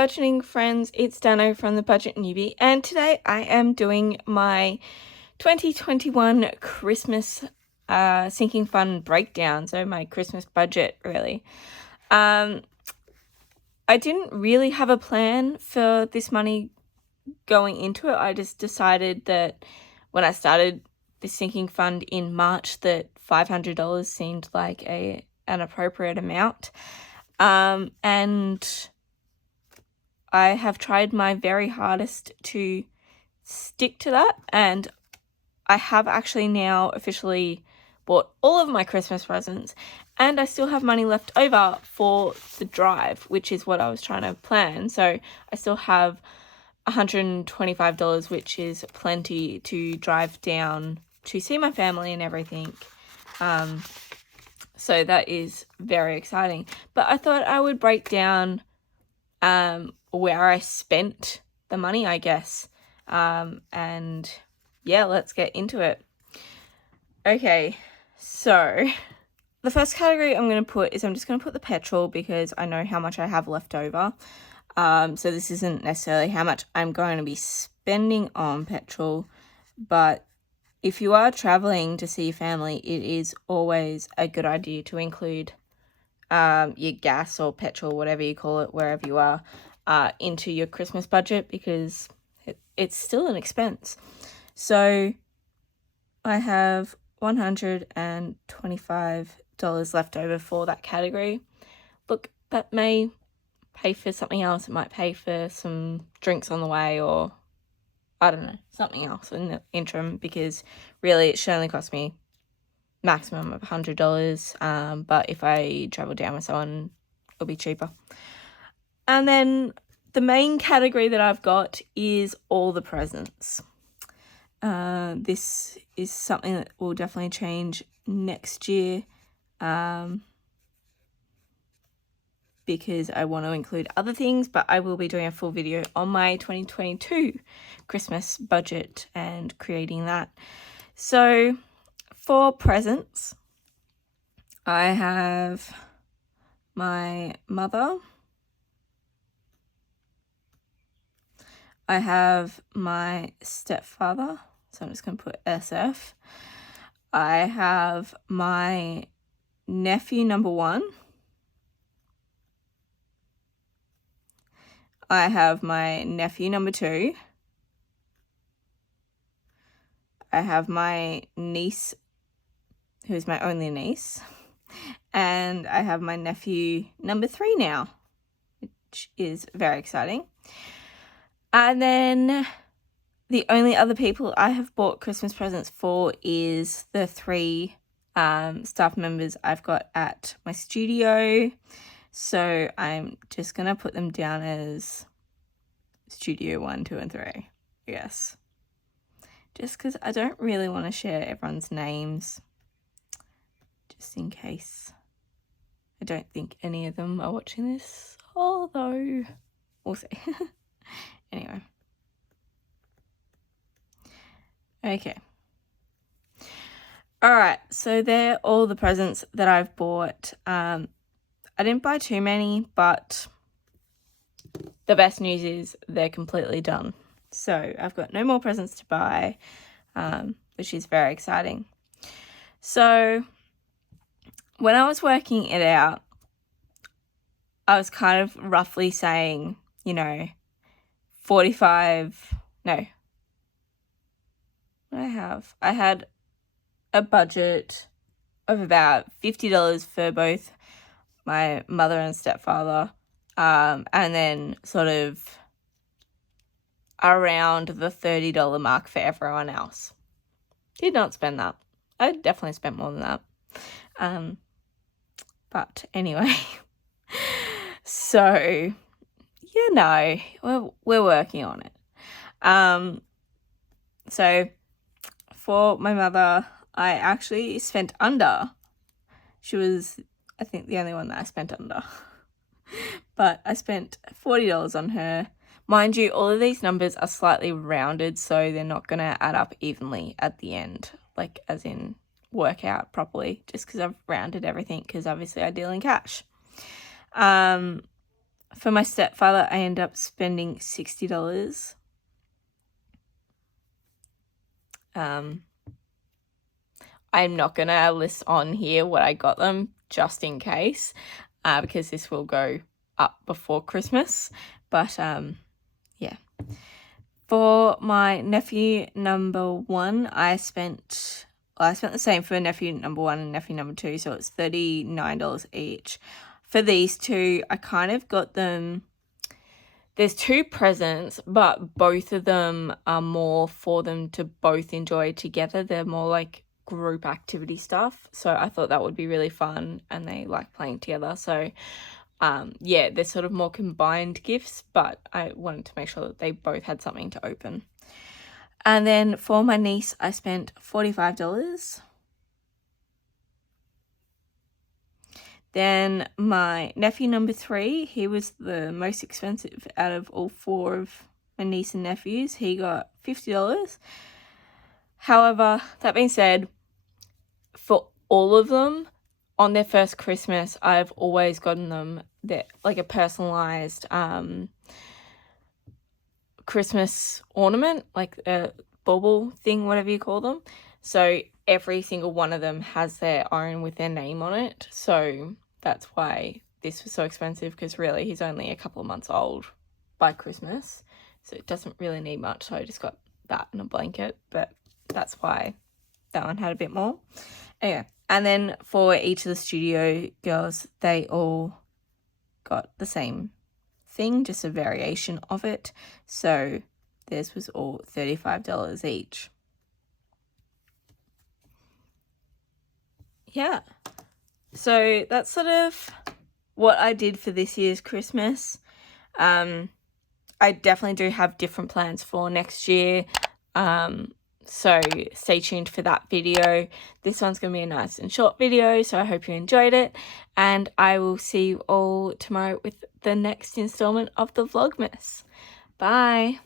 budgeting friends, it's Dano from the Budget Newbie, and today I am doing my 2021 Christmas sinking fund breakdown, so my Christmas budget really. I didn't really have a plan for this money going into it. I just decided that when I started this sinking fund in March that $500 seemed like an appropriate amount. And I have tried my very hardest to stick to that, and I have actually now officially bought all of my Christmas presents, and I still have money left over for the drive, which is what I was trying to plan. So I still have $125, which is plenty to drive down to see my family and everything. So that is very exciting. But I thought I would break down where I spent the money, I guess. And yeah, let's get into it. Okay, so the first category I'm going to put is I'm just going to put the petrol because I know how much I have left over. So this isn't necessarily how much I'm going to be spending on petrol, but if you are traveling to see your family, it is always a good idea to include your gas or petrol, whatever you call it, wherever you are, into your Christmas budget because it's still an expense. So I have $125 left over for that category. Look, that may pay for something else. It might pay for some drinks on the way, or I don't know, something else in the interim, because really it should only cost me maximum of $100. But if I travel down with someone, it'll be cheaper. And then the main category that I've got is all the presents. This is something that will definitely change next year, because I want to include other things, but I will be doing a full video on my 2022 Christmas budget and creating that. So for presents, I have my mother, I have my stepfather, so I'm just going to put SF. I have my nephew number 1. I have my nephew number 2. I have my niece, who is my only niece. And I have my nephew number 3 now, which is very exciting. And then the only other people I have bought Christmas presents for is the 3 staff members I've got at my studio. So I'm just going to put them down as Studio 1, 2, and 3, I guess. Just because I don't really want to share everyone's names, just in case. I don't think any of them are watching this, although we'll see. Anyway. Okay. Alright, so they're all the presents that I've bought. I didn't buy too many, but the best news is they're completely done. So I've got no more presents to buy, which is very exciting. So when I was working it out, I was kind of roughly saying, I had a budget of about $50 for both my mother and stepfather, and then sort of around the $30 mark for everyone else. Did not spend that. I definitely spent more than that. But anyway, so, we're working on it. So for my mother, I actually spent under. She was, I think, the only one that I spent under. But I spent $40 on her. Mind you, all of these numbers are slightly rounded, so they're not going to add up evenly at the end, like as in work out properly, just because I've rounded everything, because obviously I deal in cash. For my stepfather, I end up spending $60. I'm not going to list on here what I got them just in case, because this will go up before Christmas. But yeah. For my nephew number 1, I spent the same for nephew number 1 and nephew number 2, so it's $39 each. For these two, I kind of got them, there's 2 presents, but both of them are more for them to both enjoy together. They're more like group activity stuff, so I thought that would be really fun, and they like playing together. So yeah, they're sort of more combined gifts, but I wanted to make sure that they both had something to open. And then for my niece, I spent $45. Then my nephew number 3, he was the most expensive out of all 4 of my niece and nephews. He got $50. However, that being said, for all of them, on their first Christmas, I've always gotten them like a personalized Christmas ornament, like a bauble thing, whatever you call them. So every single one of them has their own with their name on it. So that's why this was so expensive, because really he's only a couple of months old by Christmas, so it doesn't really need much. So I just got that and a blanket, but that's why that one had a bit more. Anyway, and then for each of the studio girls, they all got the same thing, just a variation of it. So theirs was all $35 each. Yeah. So that's sort of what I did for this year's Christmas. I definitely do have different plans for next year. So stay tuned for that video. This one's going to be a nice and short video, so I hope you enjoyed it. And I will see you all tomorrow with the next installment of the Vlogmas. Bye.